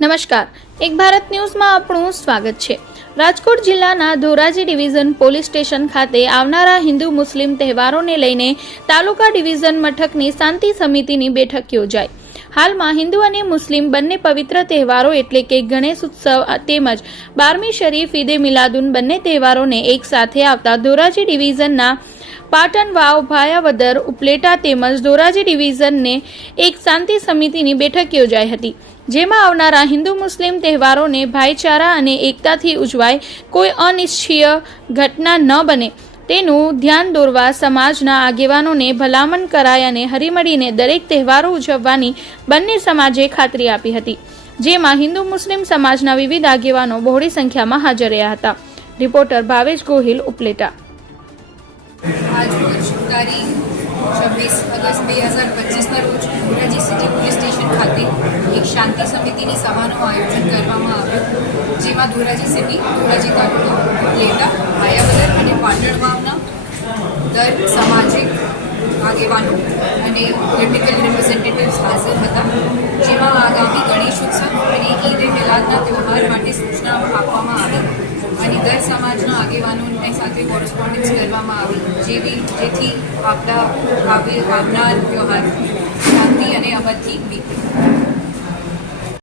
નમસ્કાર. એક ભારત ન્યૂઝમાં આપણું સ્વાગત છે. રાજકોટ જિલ્લાના ધોરાજી ડિવિઝન પોલીસ સ્ટેશન ખાતે આવનારા હિન્દુ મુસ્લિમ તહેવારોને લઈને તાલુકા ડિવિઝન મથકની શાંતિ સમિતિની બેઠક યોજાઈ. હાલમાં હિન્દુ અને મુસ્લિમ બંને પવિત્ર તહેવારો એટલે કે ગણેશ ઉત્સવ તેમજ બારમી શરીફ ઈદે મિલાદુન બંને તહેવારોને એક સાથે આવતા ધોરાજી ડિવિઝનના પાટણ વાવ ભાયાવદર, ઉપલેટા તેમજ ધોરાજી ડિવિઝનને એક શાંતિ સમિતિની બેઠક યોજાઈ હતી, જેમાં આવનારા હિન્દુ મુસ્લિમ તહેવારોને ભાઈચારા અને એકતાથી ઉજવાય કોઈ અનિચ્છીય ઘટના ન બને. તેનું ધ્યાન દોરવા સમાજના આગેવાનોને ભલામણ કરાય અને હરીમળીને દરેક તહેવારો ઉજવવાની બંને સમાજે ખાતરી આપી હતી, જેમાં હિન્દુ મુસ્લિમ સમાજના વિવિધ આગેવાનો બહોળી સંખ્યામાં હાજર રહ્યા હતા. રિપોર્ટર ભાવેશ ગોહિલ, ઉપલેટા. આજરોજ તારીખ છવ્વીસ ઓગસ્ટ બે હજાર પચીસના રોજ ધોરાજી સિટી પોલીસ સ્ટેશન ખાતે એક શાંતિ સમિતિની સભાનું આયોજન કરવામાં આવ્યું. જેમાં ધોરાજી સિટી, ધોરાજી તાલુકો, લેટા, માયાવદર અને પાટણ વાવના દર સામાજિક આગેવાનો અને પોલિટિકલ રિપ્રેઝેન્ટેટિવ્સ હાજર હતા. જેમાં આગામી ગણેશ ઉત્સવ અને ઈદ એ મિલાદના તહેવાર માટે સૂચનાઓ આપવામાં આવી. સમાજના આગેવાનોને સાથે કોરસ્પોન્ડન્સ કરવામાં આવી. જેવી જેથી આપણા આવે આવનાર વ્યવહાર શાંતિ અને અમદથી બીતે